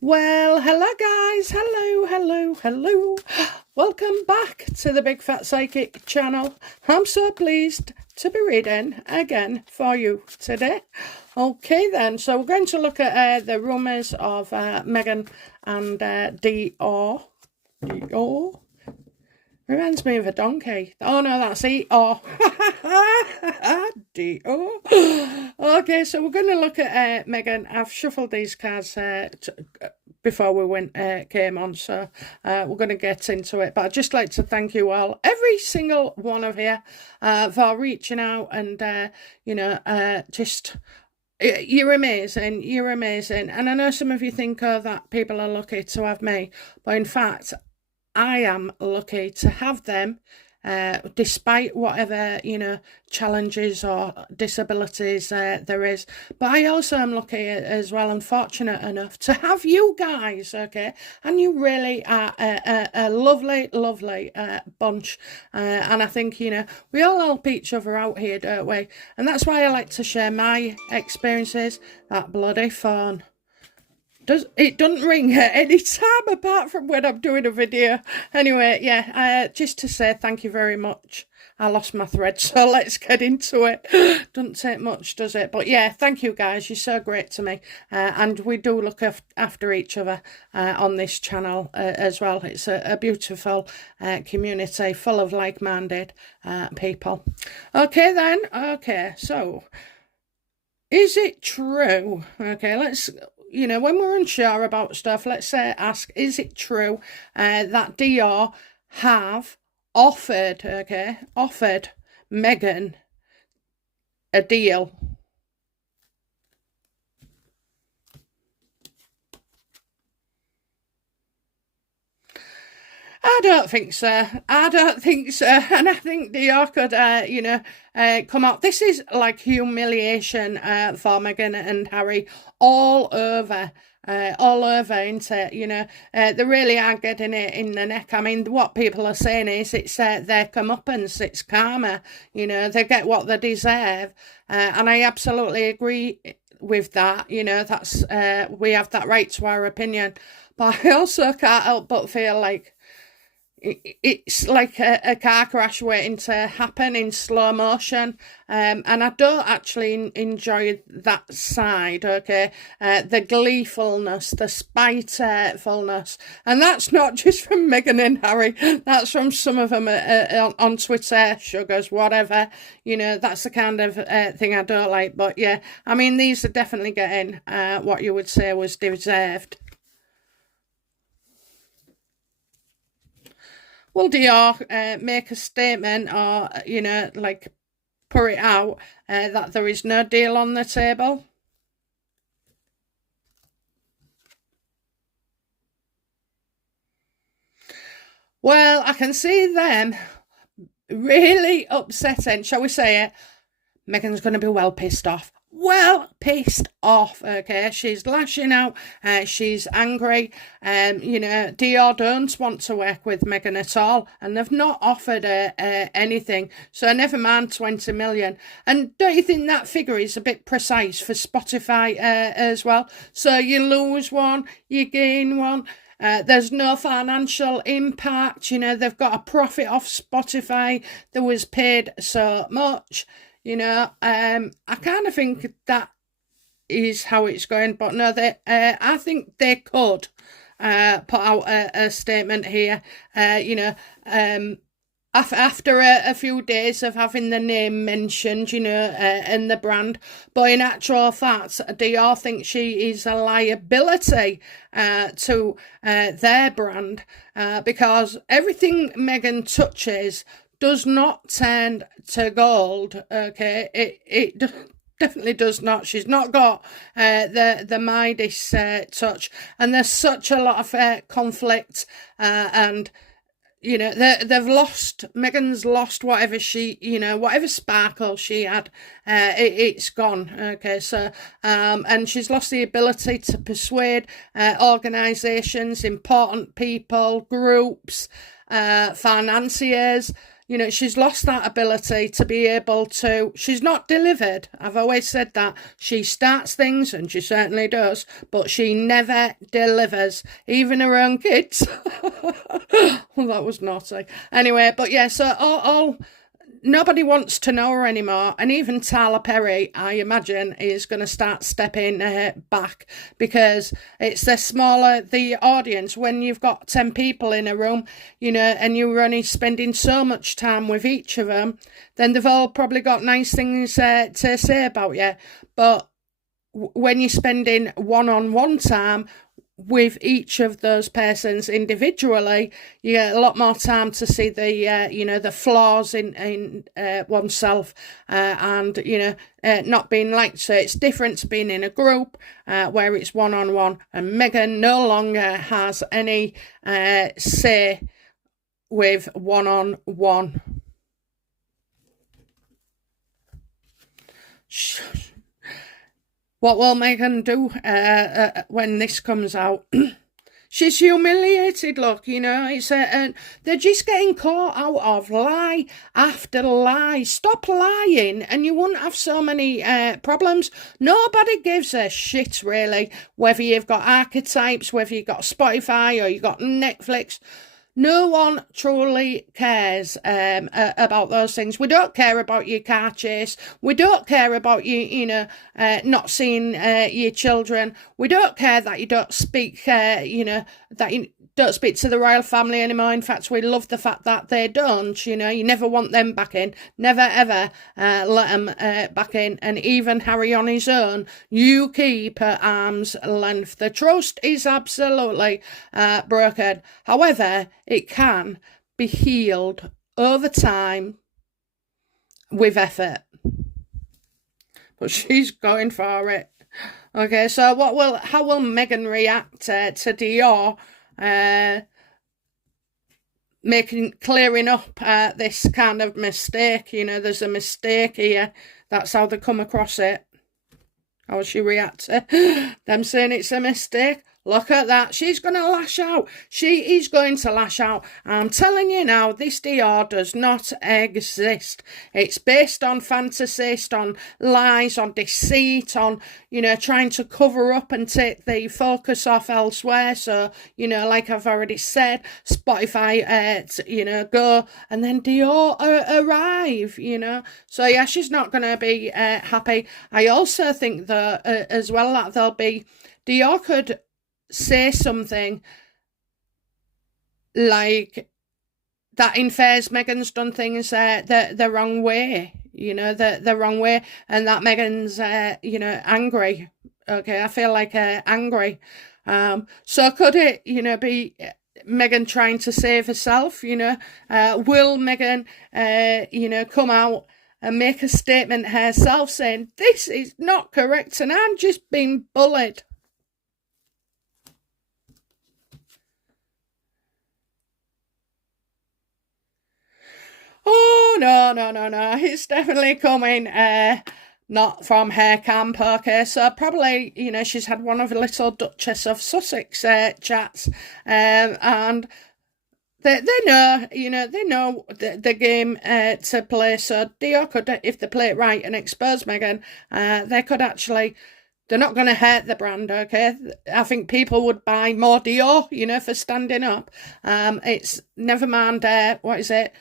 Well, hello guys, hello. Welcome back to the Big Fat Psychic channel. I'm so pleased to be reading again for you today. Okay then, so we're going to look at the rumours of Meghan and Dior. Dior? Reminds me of a donkey. Oh no, that's Eeyore. Dior. Okay, so we're going to look at Meghan. I've shuffled these cards before we came on, so we're going to get into it. But I'd just like to thank you all, every single one of you, for reaching out and just. You're amazing. And I know some of you think, oh, that people are lucky to have me. But in fact, I am lucky to have them, despite whatever, challenges or disabilities there is. But I also am lucky as well and fortunate enough to have you guys, okay? And you really are a lovely bunch. And I think, we all help each other out here, don't we? And that's why I like to share my experiences. That bloody phone. It doesn't ring at any time apart from when I'm doing a video. Anyway, yeah, just to say thank you very much. I lost my thread, so let's get into it. Doesn't take much, does it? But yeah, thank you guys. You're so great to me. And we do look after each other on this channel as well. It's a beautiful community full of like-minded people. Okay then. Okay, so is it true? Okay, let's... when we're unsure about stuff, let's ask, is it true that Dior have offered Meghan a deal? I don't think so. And I think Dior could, come out. This is like humiliation for Meghan and Harry all over, isn't it? They really are getting it in the neck. I mean, what people are saying is it's their comeuppance, it's karma. They get what they deserve. And I absolutely agree with that. That's we have that right to our opinion. But I also can't help but feel like it's like a car crash waiting to happen in slow motion, and I don't actually enjoy that side, okay? The gleefulness, the spitefulness, and that's not just from Meghan and Harry, that's from some of them on Twitter, sugars, whatever, that's the kind of thing I don't like. But yeah, I mean, these are definitely getting what you would say was deserved. Will Dior make a statement or, like put it out that there is no deal on the table? Well, I can see them really upsetting, shall we say it. Meghan's going to be well pissed off. Okay? She's lashing out, she's angry, Dior don't want to work with Meghan at all, and they've not offered her anything, so never mind 20 million. And don't you think that figure is a bit precise for Spotify as well? So you lose one, you gain one. There's no financial impact, they've got a profit off Spotify that was paid so much. I kind of think that is how it's going, but no, I think they could put out a statement here, after a few days of having the name mentioned, and the brand. But in actual fact, Dior think she is a liability to their brand, because everything Meghan touches does not turn to gold, okay? It definitely does not. She's not got the Midas touch, and there's such a lot of conflict, and they've lost. Meghan's lost whatever she, whatever sparkle she had. It's gone. Okay, so and she's lost the ability to persuade organisations, important people, groups, financiers. she's lost that ability to be able to, she's not delivered. I've always said that. She starts things, and she certainly does, but she never delivers, even her own kids. Well, that was naughty. Anyway, but yeah, so nobody wants to know her anymore, and even Tyler Perry, I imagine, is going to start stepping back, because it's the smaller the audience. When you've got 10 people in a room, and you're only spending so much time with each of them, then they've all probably got nice things to say about you. But when you're spending one-on-one time with each of those persons individually, you get a lot more time to see the the flaws in oneself, and not being liked. So it's different to being in a group where it's one-on-one, and Meghan no longer has any say with one-on-one. What will Meghan do when this comes out? She's humiliated, look, it's they're just getting caught out of lie after lie. Stop lying and you wouldn't have so many problems. Nobody gives a shit, really, whether you've got archetypes, whether you've got Spotify or you've got Netflix. No one truly cares about those things. We don't care about your car chase. We don't care about you, not seeing your children. We don't care that you don't speak, that you don't speak to the royal family anymore. In fact, we love the fact that they don't. You never want them back in. Never, ever let them back in. And even Harry on his own, you keep at arm's length. The trust is absolutely broken. However, it can be healed over time with effort. But she's going for it. Okay, so how will Meghan react to Dior clearing up this kind of mistake? There's a mistake here. That's how they come across it. How will she react to them saying it's a mistake? Look at that. She's going to lash out. She is going to lash out. I'm telling you now, this Dior does not exist. It's based on fantasy, on lies, on deceit, on, trying to cover up and take the focus off elsewhere. So, like I've already said, Spotify, go, and then Dior arrive, So, yeah, she's not going to be happy. I also think that, as well, that Dior could say something like that in Fairs Meghan's done things the wrong way, the wrong way, and that Meghan's angry. Okay, I feel like angry. So could it be Meghan trying to save herself? Will Meghan come out and make a statement herself saying this is not correct and I'm just being bullied? Oh, no. It's definitely coming not from her camp, okay? So probably, she's had one of the little Duchess of Sussex chats, and they know, they know the game to play. So Dior could, if they play it right and expose Meghan, they could actually... They're not going to hurt the brand, okay? I think people would buy more Dior, for standing up. It's never mind, what is it?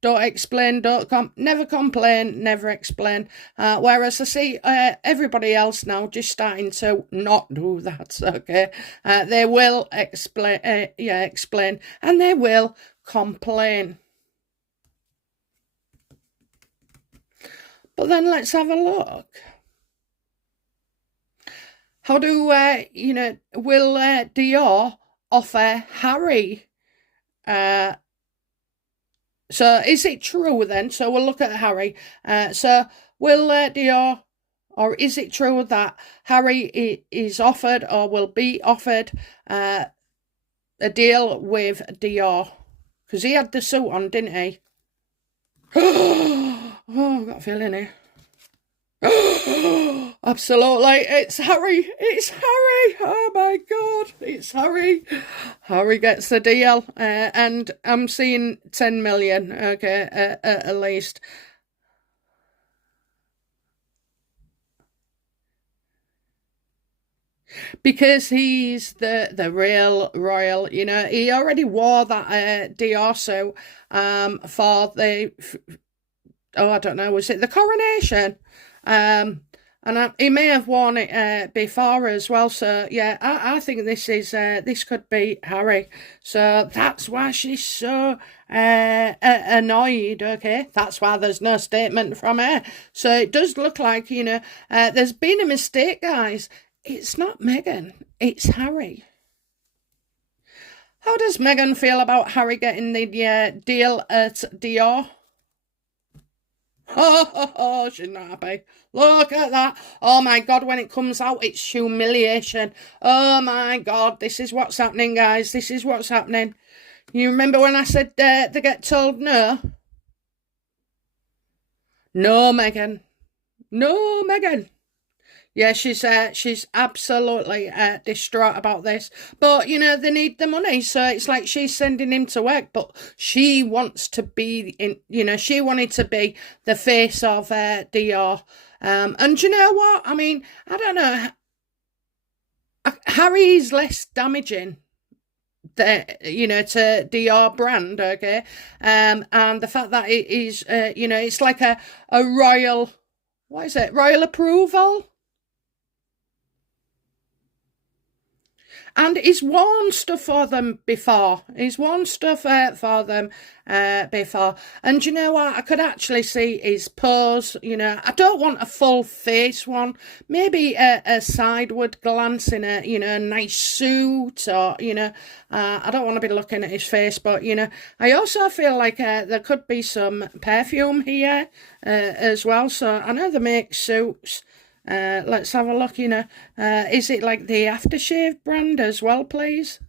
Don't explain, never complain, never explain. Whereas I see everybody else now just starting to not do that, okay? They will explain, and they will complain. But then let's have a look. How do, will Dior offer Harry? So is it true then? So we'll look at Harry. So will Dior, or is it true that Harry is offered or will be offered a deal with Dior? Because he had the suit on, didn't he? Oh, I've got a feeling here. Absolutely, it's Harry. It's Harry. Oh my God, it's Harry. Harry gets the deal, and I'm seeing 10 million. Okay, at least. Because he's the real royal, he already wore that Dior suit for the I don't know, was it the coronation? And he may have worn it before as well. So yeah, I think this could be Harry. So that's why she's so annoyed. Okay, that's why there's no statement from her. So it does look like there's been a mistake, guys. It's not Meghan, it's Harry. How does Meghan feel about Harry getting the deal at Dior? Oh, she's not happy. Look at that. Oh my God, when it comes out, it's humiliation. Oh my God, this is what's happening, guys. This is what's happening. You remember when I said they get told no? No, Meghan. No, Meghan. Yeah, she's absolutely distraught about this. But, they need the money. So it's like she's sending him to work. But she wants to be she wanted to be the face of Dior. And you know what? I mean, I don't know. Harry's less damaging to Dior brand, okay? And the fact that it is, it's like a royal, what is it? Royal approval? And he's worn stuff for them before. He's worn stuff for them before. And you know what? I could actually see his pose. I don't want a full face one. Maybe a sideward glance in a nice suit or, I don't want to be looking at his face. But, I also feel like there could be some perfume here as well. So I know they make suits. Let's have a look, is it like the aftershave brand as well, please?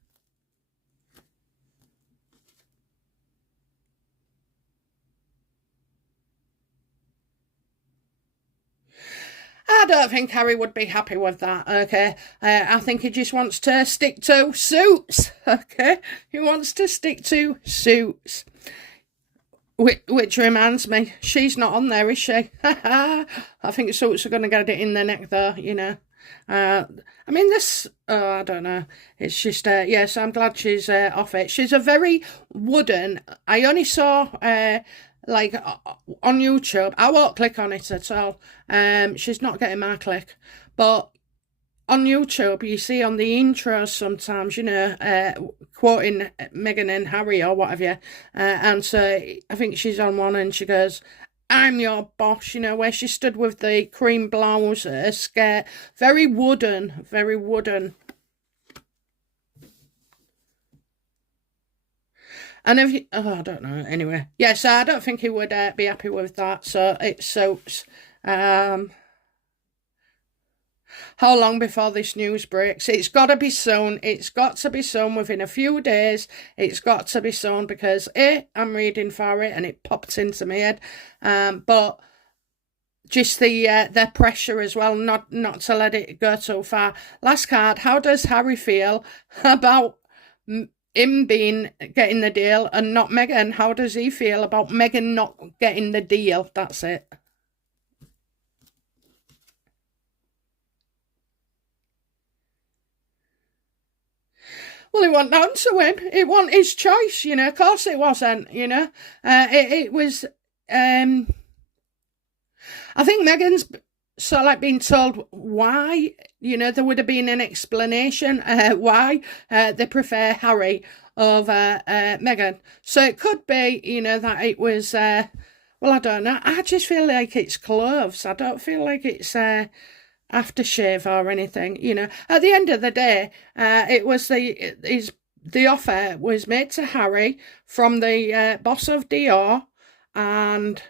I don't think Harry would be happy with that, okay? I think he just wants to stick to suits, okay? He wants to stick to suits. Which reminds me, she's not on there, is she? I think suits are going to get it in the neck, though, I mean, this, I don't know. It's just, yes, I'm glad she's off it. She's a very wooden, I only saw, like, on YouTube. I won't click on it at all. She's not getting my click. But on YouTube, you see on the intros sometimes, quoting Meghan and Harry or whatever, and so I think she's on one and she goes, "I'm your boss," where she stood with the cream blouse, skirt, very wooden, very wooden. And if I don't know, anyway, yeah, so I don't think he would be happy with that. So it soaks. How long before this news breaks? It's got to be soon. It's got to be soon within a few days. It's got to be soon because I'm reading for it and it popped into my head. But just the pressure as well, not to let it go too far. Last card. How does Harry feel about him getting the deal and not Meghan? How does he feel about Meghan not getting the deal? That's it. Well, it wasn't down to him. It wasn't his choice, Of course it wasn't, It was, I think Meghan's sort of like being told why, there would have been an explanation why they prefer Harry over Meghan. So it could be, that it was, well, I don't know. I just feel like it's clothes. I don't feel like it's aftershave or anything, At the end of the day, it was the offer was made to Harry from the boss of Dior, and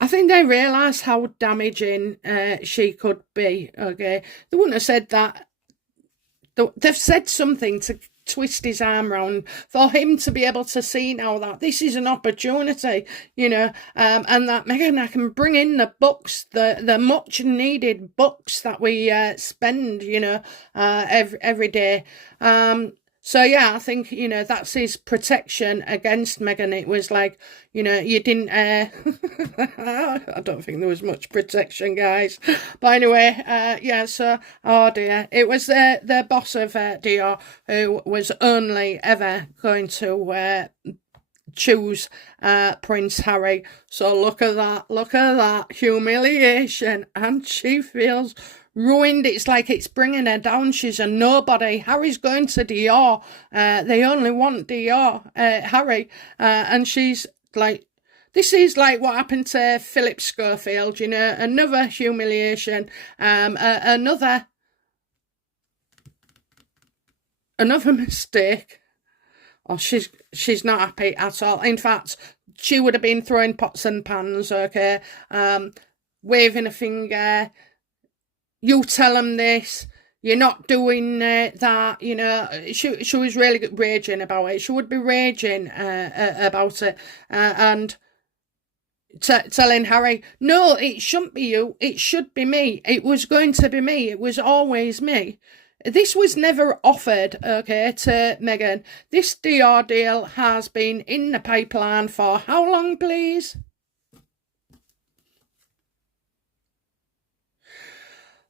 I think they realised how damaging she could be. Okay, they wouldn't have said that. They've said something to twist his arm round, for him to be able to see now that this is an opportunity, you know, and that Meghan, I can bring in the books, the much needed books that we spend, you know, every day. So yeah, I think, you know, that's his protection against Meghan. It was like, you know, you didn't, I don't think there was much protection, guys. But anyway, yeah, so, oh dear. It was the boss of Dior who was only ever going to choose Prince Harry. So look at that humiliation, and she feels ruined. It's like it's bringing her down. She's a nobody. Harry's going to Dior. They only want Dior, Harry, and she's like, this is like what happened to Philip Schofield, you know, another humiliation, another mistake. Oh, she's not happy at all. In fact, she would have been throwing pots and pans, okay, waving a finger. You tell them this. You're not doing that, you know. She was really raging about it. She would be raging about it, and telling Harry, no, it shouldn't be you. It should be me. It was going to be me. It was always me. This was never offered, okay, to Meghan. This Dior deal has been in the pipeline for how long, please?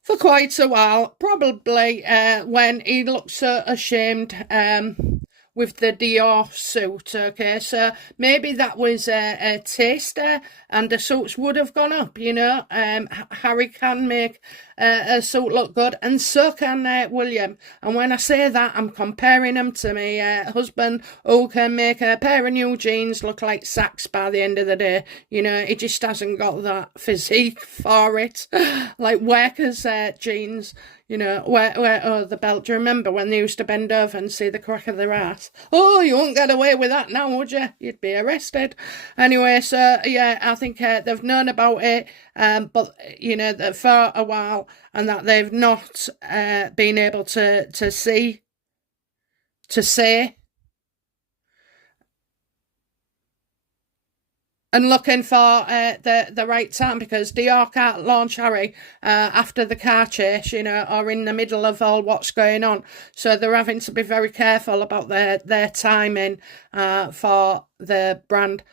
For quite a while, probably when he looked so ashamed with the Dior suit, okay, so maybe that was a taster and the suits would have gone up, you know. Harry can make a suit look good, and so can William. And when I say that, I'm comparing him to my husband, who can make a pair of new jeans look like sacks by the end of the day. You know, he just hasn't got that physique for it. Like workers' jeans, you know, where the belt. Do you remember when they used to bend over and see the crack of their ass? Oh, you won't get away with that now, would you? You'd be arrested. Anyway, so yeah, I think they've known about it, but you know, for a while, and that they've not been able to say, and looking for the right time, because Dior can't launch Harry after the car chase, you know, or in the middle of all what's going on. So they're having to be very careful about their timing for the brand.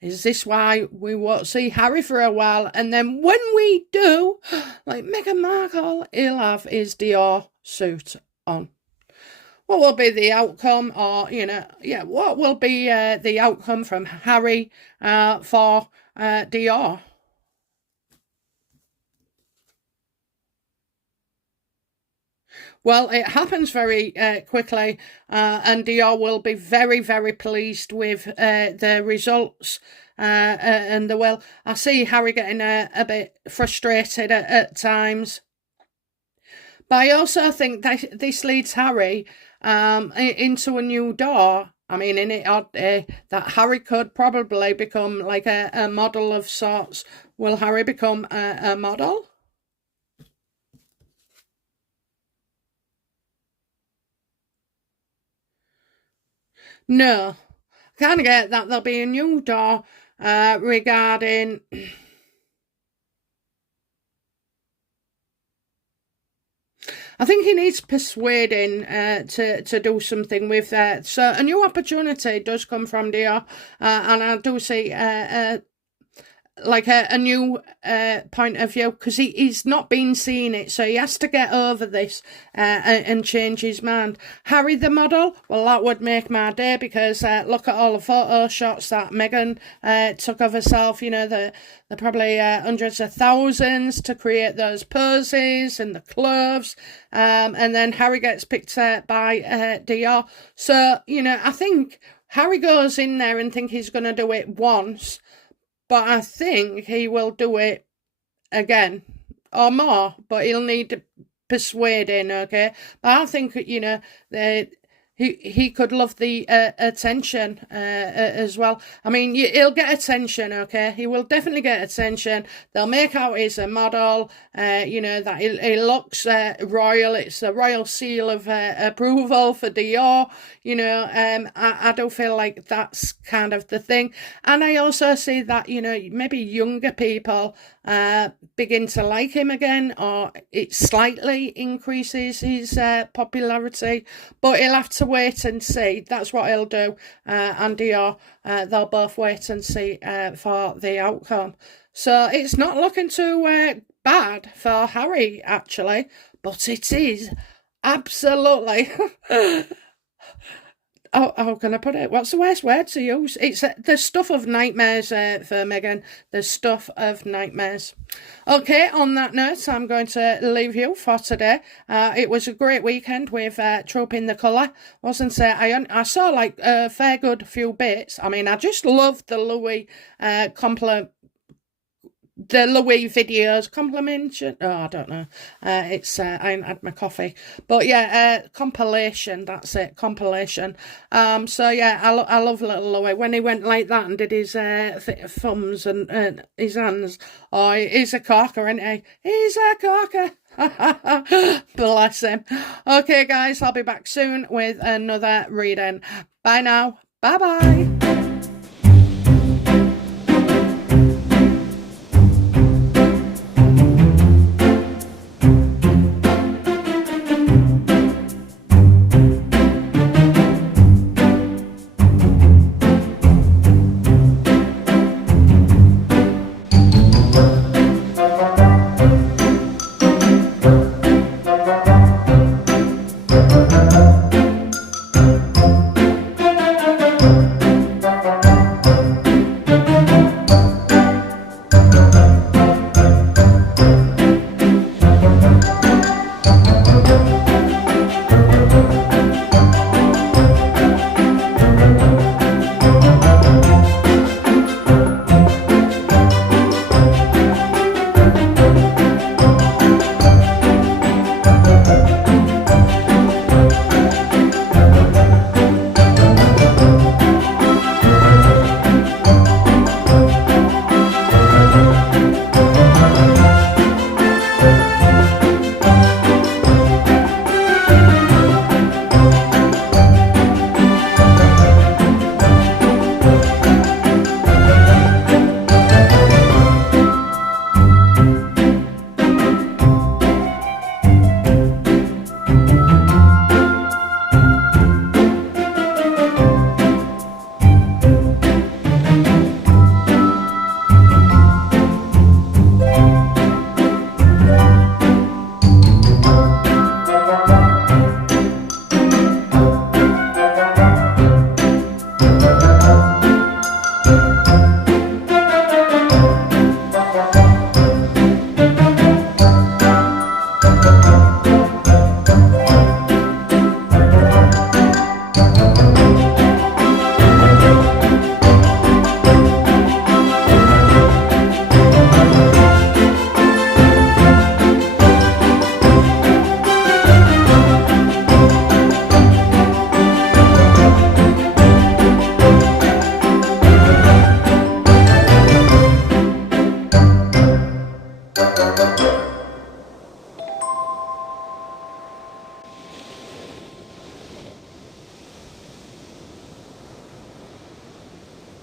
Is this why we won't see Harry for a while? And then when we do, like Meghan Markle, he'll have his Dior suit on. What will be the outcome, or, you know, yeah, what will be the outcome from Harry for Dior? Well, it happens very quickly, and Dior will be very, very pleased with the results. And the well, I see Harry getting a bit frustrated at times. But I also think that this leads Harry into a new door. I mean, in it that Harry could probably become like a model of sorts. Will Harry become a model? No. I kind of get that there'll be a new door regarding... I think he needs persuading to do something with that. So a new opportunity does come from Dior, and I do see like a new point of view, because he's not been seeing it, so he has to get over this and change his mind. Harry the model, well, that would make my day, because look at all the photo shots that Meghan took of herself. You know, they're probably hundreds of thousands to create those poses and the clothes, and then Harry gets picked by Dior. So, you know, I think Harry goes in there and think he's going to do it once, but I think he will do it again or more, but he'll need persuading, okay? But I think, you know, he could love the attention as well. I mean, he'll get attention, okay? He will definitely get attention. They'll make out he's a model, you know, that he looks royal. It's the royal seal of approval for Dior, you know. I do feel like that's kind of the thing. And I also see that, you know, maybe younger people begin to like him again, or it slightly increases his popularity, but he'll have to wait and see. That's what he'll do. And Dior, they'll both wait and see for the outcome. So it's not looking too bad for Harry, actually, but it is absolutely oh, how can I put it? What's the worst word to use? It's the stuff of nightmares for Meghan. The stuff of nightmares. Okay, on that note, I'm going to leave you for today. It was a great weekend with Trope in the Colour, wasn't it? I saw like a fair good few bits. I mean, I just loved the Louis the Louis videos, compilation. Oh, I don't know. I ain't had my coffee, but yeah, compilation. That's it, compilation. So yeah, I love little Louis when he went like that and did his thumbs and his hands. Oh, he's a corker, isn't he? He's a corker. Bless him. Okay, guys, I'll be back soon with another reading. Bye now. Bye bye.